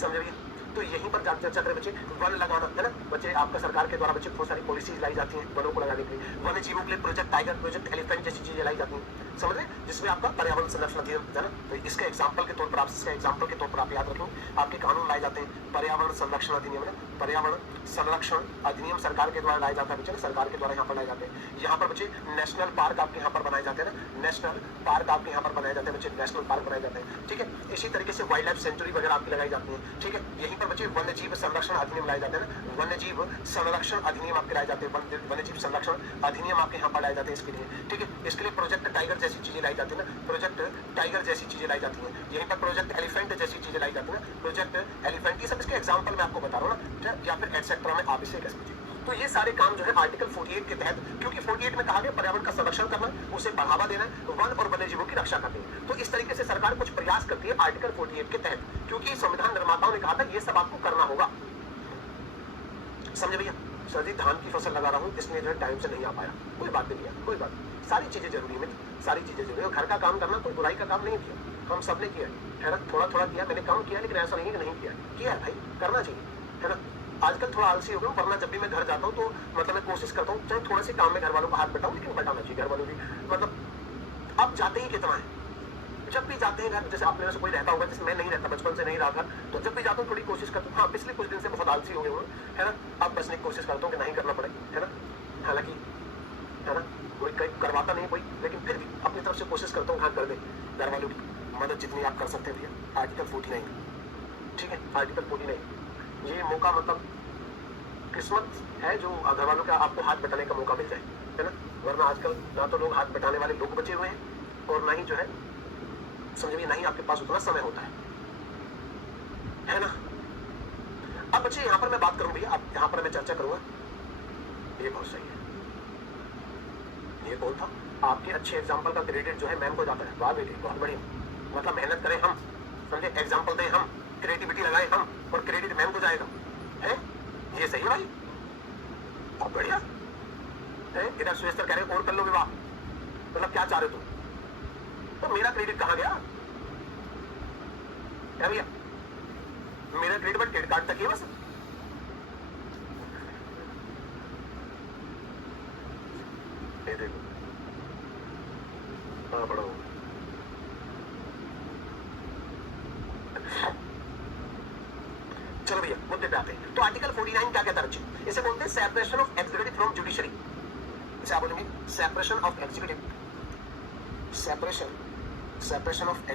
समझे भैया। तो यहीं पर चर्चा करें बच्चे, वन लगाना, है ना बच्चे, आपका सरकार के द्वारा बच्चे बहुत सारी पॉलिसीज लाई जाती हैं वनों को लगाने के लिए, वन्य जीवों के लिए प्रोजेक्ट टाइगर, प्रोजेक्ट एलिफेंट जैसी चीजें लाई जाती हैं, समझ रहे, जिसमें आपका पर्यावरण संरक्षण अधिनियम है ना। तो इसका एग्जाम्पल के तौर पर आप याद रखें, आपके कानून लाए जाते हैं, पर्यावरण संरक्षण अधिनियम है, पर्यावरण संरक्षण अधिनियम सरकार के द्वारा लाया जाता है बच्चे, सरकार के द्वारा यहाँ पर लाए जाते हैं। यहाँ पर बच्चे नेशनल पार्क आपके यहाँ पर बनाए जाते हैं ना, नेशनल पार्क आपके यहाँ पर बनाए जाते हैं बच्चे, नेशनल पार्क बनाए जाते हैं, ठीक है। इसी तरीके से वाइल्ड लाइफ सेंचुरी वगैरह आपकी लगाई जाती है, ठीक है। यहीं पर बच्चे वन्य जीव संरक्षण अधिनियम लाए जाते हैं ना, वन्य जीव संरक्षण अधिनियम आपके लाए जाते हैं, वन्य जीव संरक्षण अधिनियम आपके यहाँ पर लाए जाते हैं इसके लिए, ठीक है। इसके लिए प्रोजेक्ट टाइगर जैसी चीजें लाई जाती है ना, प्रोजेक्ट टाइगर जैसी चीजें लाई जाती हैं, यहीं पर प्रोजेक्ट एलिफेंट जैसी चीजें लाई जाती है, प्रोजेक्ट एलिफेंट, ये सब इसके एग्जाम्पल मैं आपको बता रहा हूँ ना, या फिर एटसेट्रा में आप इसे कह सकते हैं। तो ये सारे काम जो है आर्टिकल 48 के तहत, क्योंकि 48 में कहा गया पर्यावरण का संरक्षण करना, उसे बढ़ावा देना, वन और वन्य जीवों की रक्षा करनी है। तो इस तरीके से सरकार कुछ प्रयास करती है आर्टिकल 48 के तहत, क्योंकि संविधान निर्माताओं ने कहा था ये सब आपको करना होगा, समझे भैया। सर जी धान की फसल लगा रहा हूँ, इसमें जो है टाइम से नहीं आ पाया, कोई बात नहीं है, कोई बात, सारी चीजें जरूरी है, सारी चीजें जरूरी है। घर का काम करना कोई बुराई का काम नहीं किया, हम सबने किया है ना, थोड़ा थोड़ा किया, मैंने काम किया, लेकिन ऐसा नहीं कि नहीं किया है भाई, करना चाहिए, है ना। आजकल थोड़ा आलसी हो गया, वरना जब भी मैं घर जाता हूँ तो मतलब मैं कोशिश करता हूँ चाहे थोड़े से काम में घर वालों को हाथ बटाऊं, लेकिन बटाना चाहिए घर वालों की, मतलब अब जाते ही कितना है, जब भी जाते हैं घर, जैसे आप में से कोई रहता होगा, जैसे मैं नहीं रहता, बचपन से नहीं रहा घर, तो जब भी जाता हूँ थोड़ी कोशिश करता हूँ, हाँ पिछले कुछ दिन से बहुत आलसी हो गए हूँ, है ना, अब बचने की कोशिश करता हूँ कि नहीं करना पड़े, है ना, हालांकि है ना कोई कहीं करवाता नहीं कोई, लेकिन फिर भी अपनी तरफ से कोशिश करता हूँ हाँ कर दे, घर वालों की मदद जितनी आप कर सकते हैं भैया। आर्टिकल 49, ठीक है, आर्टिकल 49 ये मौका मतलब किस्मत है जो घर वालों का आपको हाथ बटाने का मौका मिल जाए, है ना, वरना आजकल ना तो लोग हाथ बटाने वाले लोग बचे हुए हैं और ना ही जो है समझिए नहीं आपके पास उतना समय होता है ना। अब बच्चे यहाँ पर मैं बात करूं भैया, अब यहाँ पर मैं चर्चा करूंगा, ये बहुत सही है, ये कौन था, आपके अच्छे एग्जाम्पल का क्रेडिट जो है मैम को जाता है, वाह बेटी बहुत बढ़िया, मतलब मेहनत करें हम, समझे, एग्जाम्पल दें हम, क्रिएटिविटी लगाए हम और क्रेडिट मैम को जाएगा, है ये सही है भाई, बहुत बढ़िया है। इधर सुरेश कह रहे और कर लो विवाह, मतलब क्या चाह रहे तुम, तो मेरा क्रेडिट कहां गया है भैया, मेरा क्रेडिट बट क्रेडिट कार्ड तक ही है बस, ये देखो हाँ बड़ा हो, चलो भैया मुद्दे पे आते हैं। तो आर्टिकल 49 क्या कहता है बच्चे, इसे बोलते हैं separation of executive from judiciary, इसे आप बोलेंगे separation of executive, separation of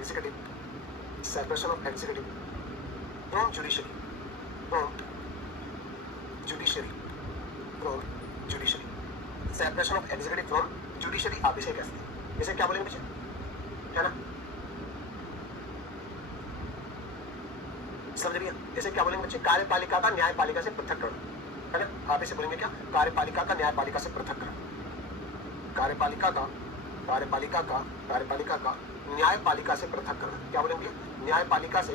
executive from judiciary, separation of executive from judiciary आप इसे कहते हैं, इसे क्या बोलेंगे बच्चे, है ना, समझ रही है, इसे क्या बोलेंगे बच्चे, कार्यपालिका का न्यायपालिका से पृथक्करण, है ना, आप इसे बोलेंगे क्या, कार्यपालिका का न्यायपालिका से पृथक्करण, कार्यपालिका का न्यायपालिका से पृथक्करण, क्या बोलेंगे, न्यायपालिका से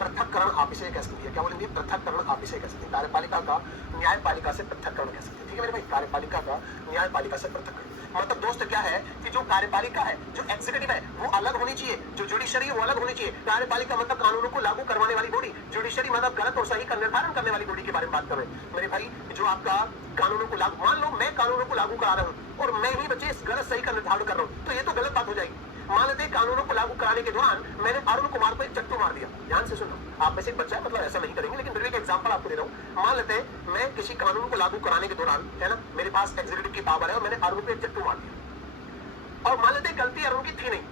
पृथक्करण आप इसे कह सकते हैं, क्या बोलेंगे, पृथक्करण आप इसे कह सकते हैं, कार्यपालिका का न्यायपालिका से पृथक्करण कह सकते हैं, ठीक है मेरे भाई, कार्यपालिका का न्यायपालिका से पृथक्करण, मतलब दोस्त क्या है कि जो कार्यपालिका है, जो एग्जीक्यूटिव है वो अलग होनी चाहिए, जो जुडिशरी है वो अलग होनी चाहिए। कार्यपालिका मतलब कानूनों को लागू करवाने वाली बॉडी, जुडिशरी मतलब गलत और सही का निर्धारण करने वाली बॉडी के बारे में बात कर रहे हैं मेरे भाई, जो आपका कानूनों को लागू, मान लो मैं कानूनों को लागू करा रहा हूँ और मैं ही बच्चे इस गलत सही का निर्धारण कर रहा हूँ, तो ये तो गलत बात हो जाएगी। मान लेते कानूनों को लागू कराने के दौरान मैंने अरुण कुमार को एक चट्टू मार दिया, ध्यान से सुनो, आप में से एक बच्चा है, मतलब ऐसा नहीं करेंगे, लेकिन फिर एक एग्जांपल आपको दे रहा हूँ। मान लेते हैं मैं किसी कानून को लागू कराने के दौरान, है ना, मेरे पास एग्जीक्यूटिव की पावर है और मैंने अरुण को एक चट्टू मार दिया, और मान लेते गलती अरुण की थी नहीं,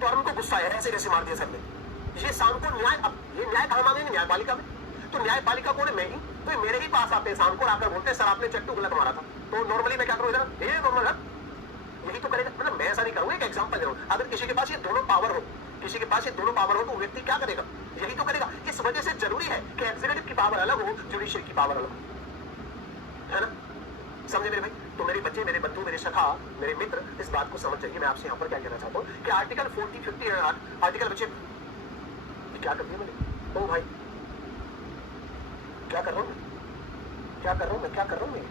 तो अरुण को गुस्सा है, ऐसे कैसे मार दिया सर ने, ये शाम को न्याय, अब ये न्याय कहाँ मांगेंगे, न्यायपालिका में, तो न्यायपालिका को मैं ही, तो मेरे ही पास आते हैं शाम को आकर बोलते हैं सर आपने चट्टू गलत मारा था, तो नॉर्मली मैं क्या करूँ, इधर ये नॉर्मल है, यही तो करेगा, मतलब मैं ऐसा नहीं करूंगा, एक एग्जांपल दे रहा हूं, अगर किसी के पास ये दोनों पावर हो, किसी के पास ये दोनों पावर हो तो व्यक्ति क्या करेगा, यही तो करेगा। इस वजह से जरूरी है कि एग्जीक्यूटिव की पावर अलग हो, जुडिशरी की पावर अलग हो, है ना, समझे मेरे भाई। तो मेरे बच्चे, मेरे बंधु, मेरे सखा, मेरे मित्र इस बात को समझ जाइए, मैं आपसे यहाँ पर क्या कहना चाहता हूँ कि आर्टिकल 40, 50 आर्टिकल बच्चे क्या कर दिया मैंने, ओ भाई क्या कर रहा हूँ मैं,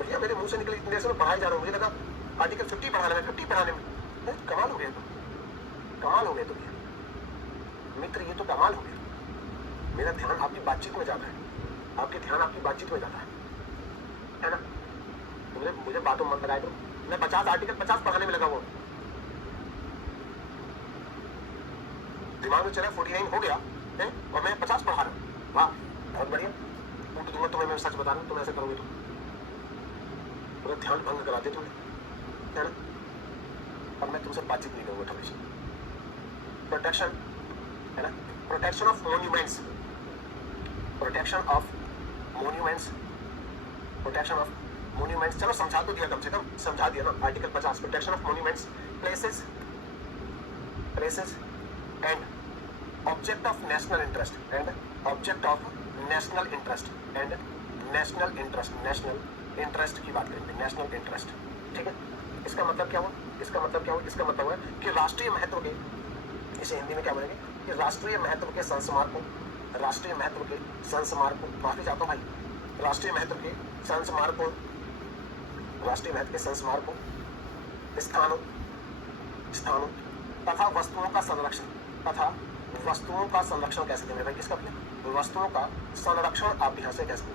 भैया मेरे मुंह से निकले इतने देर से मैं पढ़ाई जा रहा हूँ, मुझे लगा आर्टिकल 50 पढ़ाने में, 50 पढ़ाने में, कमाल हो गया तो भैया मित्र, ये तो कमाल हो गया। मेरा ध्यान आपकी बातचीत में जाता है, आपके ध्यान आपकी बातचीत में जाता है ना, मुझे बातों में लगाए दो, मैं 50 आर्टिकल 50 पढ़ाने में लगा हुआ, दिमाग में चला 49 हो गया है और मैं 50 पढ़ा रहा हूँ, वाह बहुत बढ़िया, उल्टू दूंगा तुम्हें, मैं सच बता रहा हूँ, तुम ऐसे करोगे तो पूरा ध्यान भंग कराते तुम्हें, है ना, अब मैं तुमसे बातचीत नहीं करूंगा थोड़ी सी, प्रोटेक्शन, है ना, प्रोटेक्शन ऑफ मॉन्यूमेंट्स, चलो समझा तो दिया, कम से कम समझा दिया ना, article 50 protection of monuments, places and object of national interest की बात करेंगे, नेशनल इंटरेस्ट, ठीक है। इसका मतलब क्या हुआ, इसका मतलब हुआ कि राष्ट्रीय महत्व के, इसे हिंदी में क्या बोलेंगे कि राष्ट्रीय महत्व के संस्मारकों, माफी चाहता हूँ भाई, राष्ट्रीय महत्व के संस्मारकों, स्थानों तथा वस्तुओं का संरक्षण कह सकते हैं भाई, किसका वस्तुओं का संरक्षण आप यहाँ से कह सकते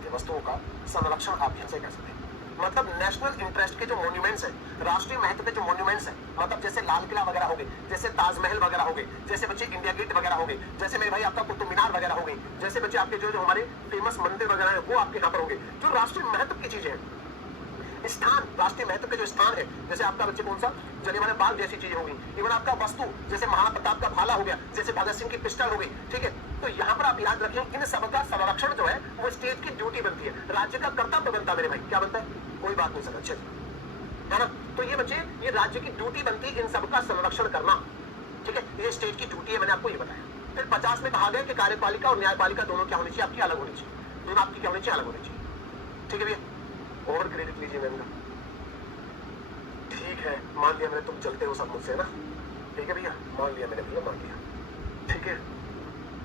हैं, मतलब नेशनल इंटरेस्ट के जो मॉन्यूमेंट्स हैं, राष्ट्रीय महत्व के जो मॉन्यूमेंट्स हैं, मतलब जैसे लाल किला वगैरह हो गए, जैसे ताजमहल वगैरह हो गए, जैसे बच्चे इंडिया गेट वगैरह हो गए, जैसे मेरे भाई आपका कुतुब मीनार वगैरह हो गई, जैसे बच्चे आपके जो हमारे फेमस मंदिर वगैरह है वो आपके यहाँ पर होंगे। जो राष्ट्रीय महत्व की चीजें हैं, स्थान, राष्ट्रीय महत्व के जो स्थान है, जैसे आपका बच्चे कौन सा जलियांवाला बाग जैसी चीजें होगी, इवन आपका वस्तु जैसे महाराणा प्रताप का भाला हो गया, जैसे भगत सिंह की पिस्टल हो गई, ठीक है। तो यहाँ पर आप याद रखें, इन सब का संरक्षण जो है वो स्टेट की ड्यूटी बनती है, राज्य का कर्तव्य बनता है मेरे भाई। क्या बनता है? कोई बात नहीं सर, अच्छे है ना। तो ये बच्चे, ये राज्य की ड्यूटी बनती है इन सब का संरक्षण करना, ठीक है। ये स्टेट की ड्यूटी है, मैंने आपको ये बताया। फिर 50 में कहा गया कि कार्यपालिका और न्यायपालिका दोनों क्या होनी चाहिए, आपकी अलग होनी चाहिए, दोनों आपकी क्या होनी चाहिए, अलग होनी चाहिए, ठीक है भैया। ओवर क्रेडिट लीजिए मैम, ठीक है, मान लिया मैंने, तुम चलते हो सब मुझसे ना, ठीक है भैया, मान लिया मैंने भैया, मान लिया, ठीक है।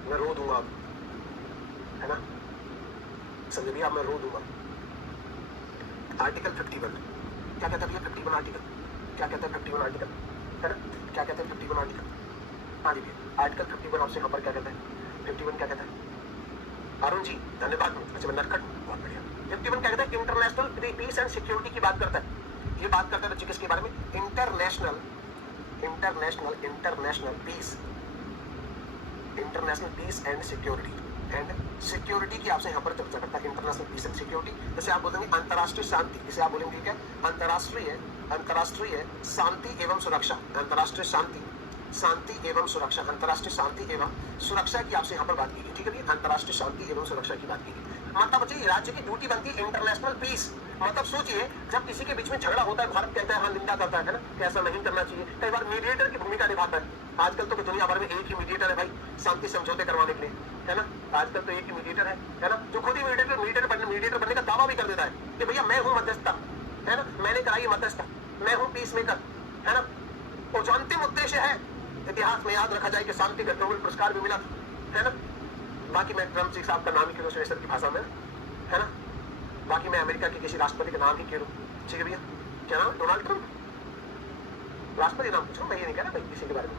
मैं रो दूंगा अब, है ना, समझे भैया, मैं रो दूंगा। आर्टिकल 51 क्या कहता है भैया? 51 आर्टिकल क्या कहता है? 51 आर्टिकल, है ना, क्या कहता है 51 आर्टिकल? हाँ जी भैया, आर्टिकल 51 आपसे यहाँ पर क्या कहता है? 51 क्या कहता है? अरुण जी धन्यवाद। अच्छा मैं नटखट, बहुत बढ़िया। 51 क्या कहता है? इंटरनेशनल पीस एंड सिक्योरिटी की बात करता है। ये बात करता है बच्चे किसके बारे में? इंटरनेशनल पीस एंड सिक्योरिटी की आपसे यहाँ पर चर्चा करता है। इंटरनेशनल पीस एंड सिक्योरिटी, जैसे आप बोलेंगे अंतरराष्ट्रीय शांति, जिसे आप बोलेंगे क्या? अंतरराष्ट्रीय शांति एवं सुरक्षा, अंतरराष्ट्रीय शांति एवं सुरक्षा, अंतरराष्ट्रीय शांति एवं सुरक्षा की आपसे यहाँ पर बात की गई, ठीक है भैया, अंतरराष्ट्रीय शांति एवं सुरक्षा की बात की गई। मतलब बच्चे राज्य की ड्यूटी बनती है इंटरनेशनल पीस। मतलब सोचिए, जब किसी के बीच में झगड़ा होता है, भारत कहता है हाँ, निंदा करता है ना, कि ऐसा नहीं करना चाहिए, कई बार मीडिएटर की भूमिका निभाता है। आजकल तो दुनिया भर में एक ही मीडिएटर है भाई, शांति समझौते करवाने के लिए, है ना। आजकल तो एक ही मीडिएटर है ना, जो खुद ही मीडिएटर बनने का दावा भी कर देता है कि भैया मैं हूँ मध्यस्थता, है ना, मैंने कराई मध्यस्थता, मैं हूँ पीस मेकर, है ना। और जो अंतिम उद्देश्य है, इतिहास में याद रखा जाए कि शांति का नोबेल पुरस्कार भी मिला था, है ना। बाकी मैं ट्रम्प जी साहब का नाम ही क्यों सर की भाषा में, है ना। बाकी मैं अमेरिका के किसी राष्ट्रपति का नाम ही क्यों, ठीक है भैया, क्या नाम? डोनाल्ड ट्रम्प, राष्ट्रपति नाम पूछो, मैं ये नहीं कह रहा भाई किसी के बारे में,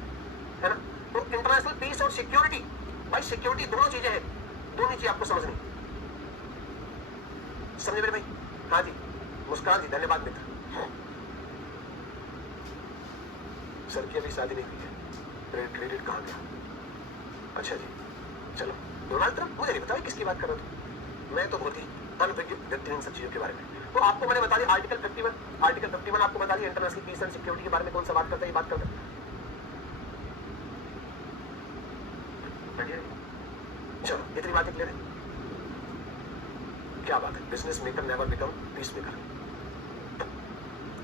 है ना। तो इंटरनेशनल पीस और सिक्योरिटी, भाई सिक्योरिटी दोनों चीजें हैं, दोनों चीज आपको समझनी, समझे मेरे भाई? हाँ जी, मुस्कान जी धन्यवाद मित्र। सर की अभी शादी नहीं हुई है, क्रेडिट कहाँ गया? अच्छा जी, चलो। डोनाल्ड ट्रम्प, मुझे नहीं पता किसकी बात कर रहे हो, मैं तो बहुत ही अनभिज्ञ व्यक्ति इन सब चीजों के बारे में। तो आपको मैंने बता दिया आर्टिकल 51 आपको बता दिया इंटरनेशनल पीस एंड सिक्योरिटी के बारे में कौन सा बात करता है, ये बात करता है। चलो इतनी बातें क्लियर है, क्या बात है? Business maker never become peace maker,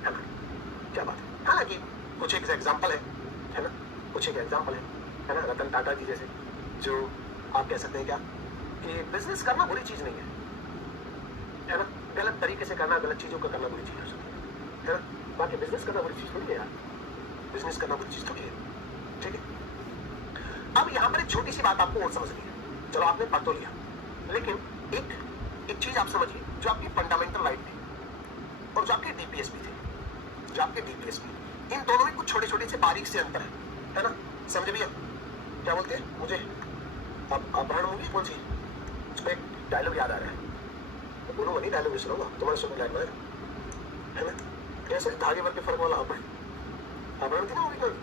है ना, क्या बात है। हालांकि कुछ एक एग्जाम्पल है ना, कुछ एक एग्जाम्पल है ना, रतन टाटा जी जैसे, जो आप कह सकते हैं क्या कि बिजनेस करना बुरी चीज नहीं है ना, गलत तरीके से करना, गलत चीजों का करना बुरी चीज हो सकती है ना। बाकी बिजनेस करना बुरी चीज थोड़ी है यार, बिजनेस करना बुरी चीज थोड़ी है, ठीक है। अब यहाँ पर एक छोटी सी बात आपको और समझनी है, चलो आपने पढ़ तो लिया, लेकिन एक चीज आप समझिए, जो आपकी फंडामेंटल राइट थी और जो आपके डीपीएसपी थे, जो आपके डीपीएसपी, इन दोनों में कुछ छोटे छोटे से बारीक से अंतर है ना, समझे भैया? क्या बोलते हैं मुझे अब अपहरण मूवी कौन सी, उस पर एक डायलॉग याद आ रहा है, बोलो नहीं डायलॉग सुनाऊंगा तुम्हारे सुन लाइक है ना, कैसे धागे भर के फर्क वाला अपहरण थी ना मूवी, बोल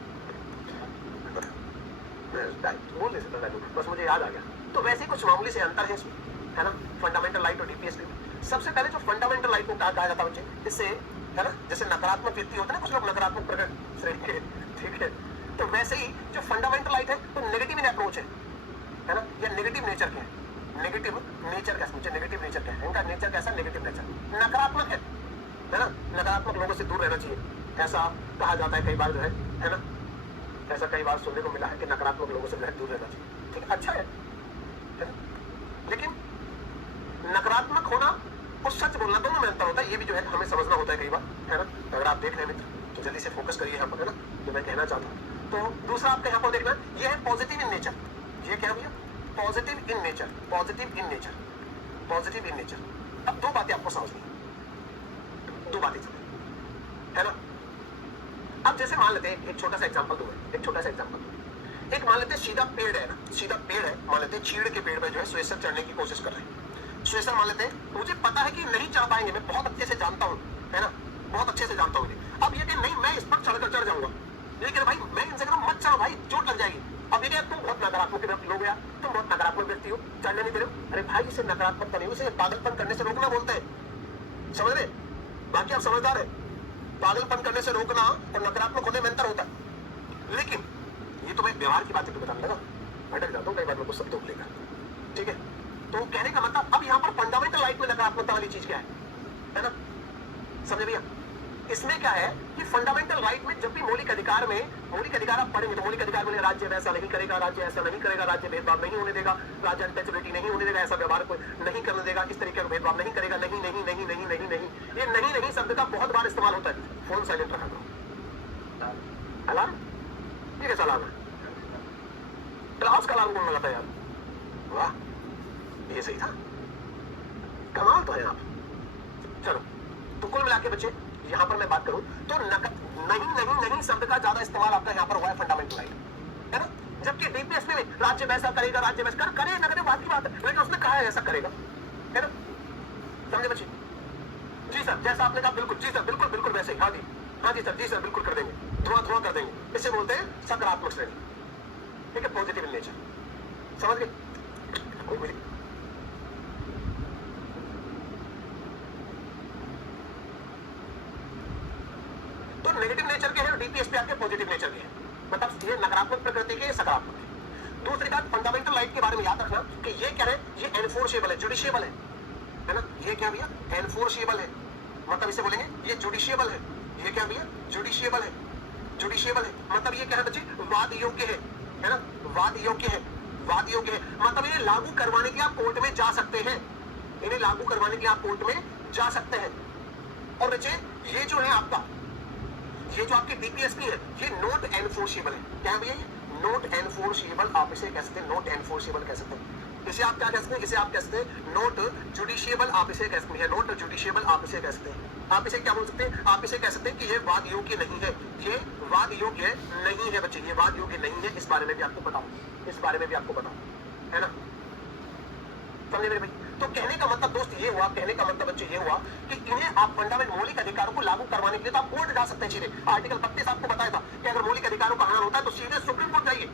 नहीं सकता डायलॉग, बस मुझे याद आ गया। तो वैसे कुछ मामूली से अंतर है इसमें, है ना, फंडामेंटल राइट और डीपीएसपी में। सबसे पहले जो फंडामेंटल राइट को कहा जाता है बच्चे, इससे है ना, जैसे नकारात्मक व्यक्ति होते हैं ना, कुछ लोग नकारात्मक प्रकट श्रेणी के, ठीक है, तो वैसे ही जो फंडामेंटल राइट है तो नेगेटिव इन अप्रोच है ना, या नेगेटिव नेचर के हैं, नेगेटिव नेचर कैसा, नेगेटिव नेचर क्या है इनका, नेचर कैसा, नेगेटिव नेचर, नकारात्मक है ना, नकारात्मक लोगों से दूर रहना चाहिए, ऐसा कहा जाता है कई बार जो है ना, ऐसा कई बार सुनने को मिला है कि नकारात्मक लोगों से दूर रहना चाहिए, ठीक है, अच्छा है ना? लेकिन नकारात्मक होना और सच बोलना दोनों में अंतर होता है, ये भी जो है हमें समझना होता है कई बार, है ना। अगर आप देख रहे हैं मित्र तो जल्दी से फोकस करिए यहाँ पर, है ना, जो मैं कहना चाहता हूँ। तो दूसरा आपका यहाँ पर देखना, ये है पॉजिटिव इन नेचर, ये क्या भैया? Positive in nature, positive in nature, positive in nature. अब दो बातें आपको समझनी, दो बातें समझ, है ना। अब जैसे मान लेते हैं, एक छोटा सा एग्जांपल दूं, एक छोटा सा एग्जांपल दूं, एक मान लेते हैं सीधा पेड़ है ना, सीधा पेड़ है, मान लेते हैं चीड़ के पेड़ पे जो है सुएसर चढ़ने की कोशिश कर रहे हैं, सिचुएशन मान लेते हैं, मुझे पता है कि नहीं चढ़ पाएंगे, मैं बहुत अच्छे से जानता हूँ, है ना, बहुत अच्छे से जानता हूँ। अब ये कि नहीं मैं इस पर चढ़ जाऊंगा, ये कह भाई मैं इन जगह मत चढ़ो भाई, चोट लग जाएगी। अब ये क्या तुम बहुत नकारात्मक लोग हो यार, तुम बहुत नकारात्मक व्यक्ति हो, चढ़ने नहीं दे रहे हो। अरे भाई इसे नकारात्मकता नहीं, उसे पागलपन करने से रोकना बोलते हैं, समझ रहे? बाकी आप समझदार है, पागलपन करने से रोकना और नकारात्मक होने में अंतर होता है। लेकिन ये तो मैं व्यवहार की बातें भी बताने लगा, भटक जाता हूँ कई बार, मेरे को शब्दों को लेकर, ठीक है। तो कहने का मतलब अब यहाँ पर फंडामेंटल राइट में नकारात्मकता वाली चीज क्या है ना, समझे भैया? इसमें क्या है कि फंडामेंटल राइट में जब भी मौलिक अधिकार में, मौलिक अधिकार आप पढ़ेंगे तो मौलिक अधिकार में राज्य वैसा नहीं करेगा, राज्य ऐसा नहीं करेगा, राज्य भेदभाव नहीं होने देगा, राज्य अनटचेबिलिटी नहीं होने देगा, ऐसा व्यवहार कोई नहीं करने देगा, इस तरीके का भेदभाव नहीं करेगा, नहीं नहीं नहीं नहीं नहीं नहीं। ये नहीं नहीं शब्द का बहुत बार इस्तेमाल होता है। फोन साइलेंट रखा करो। अलार्म, ये कैसा अलार्म है? क्लास का अलार्म कौन लगाता है यार? वाह, ये सही था, कमाल तो है आप। चलो, तो कुल मिला के बच्चे यहाँ पर मैं बात करूं तो नहीं नहीं नहीं शब्द का ज्यादा इस्तेमाल आपका यहाँ पर हुआ है फंडामेंटल राइट, है ना। जबकि डीपीएसपी में राज्य वैसा करेगा, राज्य वैसा करे ना करे बात की बात है, लेकिन उसने कहा है ऐसा करेगा, है ना, समझे बच्चे? जी सर, जैसा आपने कहा बिल्कुल, जी सर बिल्कुल बिल्कुल वैसे ही, हाँ जी सर, जी सर बिल्कुल कर देंगे, धुआं कर देंगे। इसे बोलते हैं सकारात्मक श्रेणी, ठीक है, पॉजिटिव इन नेचर, समझ गए? तो नेगेटिव नेचर के हैं, डीपीएसपी आपके पॉजिटिव नेचर के हैं, मतलब ये नकारात्मक प्रकृति के, सकारात्मक है। दूसरी बात फंडामेंटल राइट के बारे में याद रखना कि ये क्या है, ये एनफोर्सेबल है, जुडिशियबल है ना। ये क्या भैया? एनफोर्सेबल है, मतलब इसे बोलेंगे ये जुडिशियबल है। ये क्या भैया? जुडिशियबल है, जुडिशियबल है मतलब ये क्या है बच्चे? वाद योग्य है ना, वाद योग्य है, वाद योग्य है मतलब ये लागू करवाने के लिए आप कोर्ट में जा सकते हैं, इन्हें लागू करवाने के लिए आप कोर्ट में जा सकते हैं। और बच्चे ये जो है आपका, ये जो आपकी डीपीएसपी है, ये नॉट एनफोर्सेबल है। क्या है भैया? ये नॉट एनफोर्सेबल, आप इसे कह सकते हैं नॉट एनफोर्सेबल कह सकते हैं। इसे आप क्या कह सकते हैं? इसे आप कह सकते हैं नॉट जुडिशियबल, आप इसे कह सकते हैं नॉट जुडिशियबल, आप इसे कह सकते हैं। आप इसे क्या बोल सकते हैं? आप इसे कह सकते हैं कि ये वाद योग्य नहीं है, ये वाद योग्य नहीं है बच्चे, ये वाद योग्य नहीं है। इस बारे में भी आपको बताऊं, इस बारे में भी आपको बताऊं, है ना, समझे मेरे भाई? तो कहने का मतलब दोस्त ये हुआ, कहने का मतलब बच्चे ये हुआ कि इन्हें आप फंडामेंट मौलिक अधिकारों को लागू करवाने के लिए तो आप कोर्ट जा सकते हैं सीधे। आर्टिकल 32 आपको बताया था कि अगर मौलिक अधिकारों का हनन होता है तो सीधे सुप्रीम कोर्ट जाइए।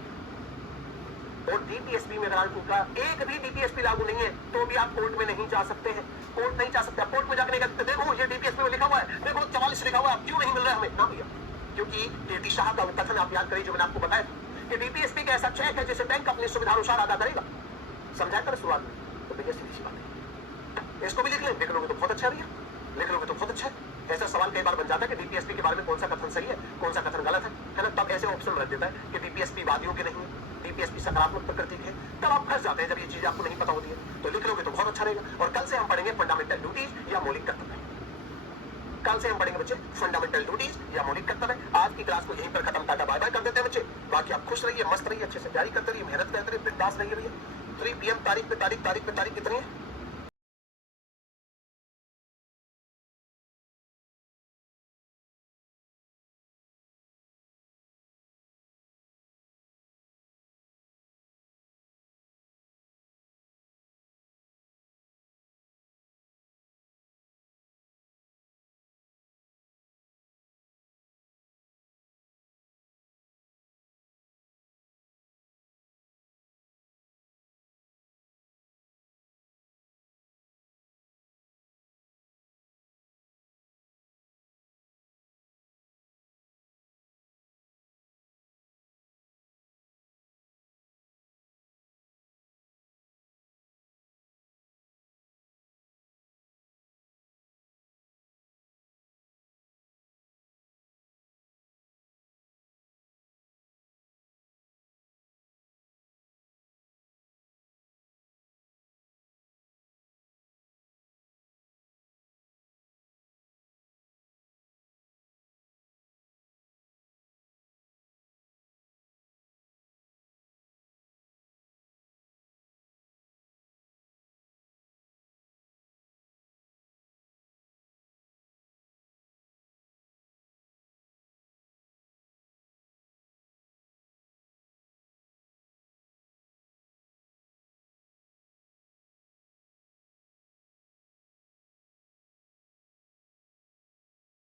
और डीपीएसपी में अगर उनका एक भी डीपीएसपी लागू नहीं है तो भी आप कोर्ट में नहीं जा सकते हैं, कोर्ट नहीं जा सकते। कोर्ट में जाकर नहीं कहते देखो ये डीपीएसपी में लिखा हुआ है, देखो 44 लिखा हुआ है, क्यों नहीं मिल रहा है हमें? ना भैया, क्योंकि केटी शाह का कथन आप याद करिए जो मैंने आपको बताया कि डीपीएसपी का ऐसा चेक है जिसे बैंक अपनी सुविधा अनुसार अदा करेगा। समझा कर शुरुआत में, तो भैया सीधी सी बात है, इसको भी लिख लें, लिख लोगे तो बहुत अच्छा है भैया, लिख लोगे तो बहुत अच्छा है। ऐसा सवाल कई बार बन जाता है कि डीपीएसपी के बारे में कौन सा कथन सही है, कौन सा कथन गलत है ना। तब ऐसे ऑप्शन रख देता है कि डीपीएसपी वादियों के नहीं है, डीपीएसपी सकारात्मक प्रकृति के है। तब आप फंस जाते हैं जब ये चीज आपको नहीं पता होती है। तो लिख लोगे तो बहुत अच्छा रहेगा। और कल से हम पढ़ेंगे फंडामेंटल ड्यूटीज या मौलिक कर्तव्य। कल से हम पढ़ेंगे बच्चे फंडामेंटल ड्यूटीज या मौलिक कर्तव्य। आज की क्लास को यहीं पर खत्म, टाटा बाय बाय कर देते हैं बच्चे। बाकी आप खुश रहिए, मस्त रहिए, अच्छे से तैयारी करते रहिए, मेहनत करते रहिए, बिंदास रहिए भैया। 3 PM तारीख पे तारीख कितनी है?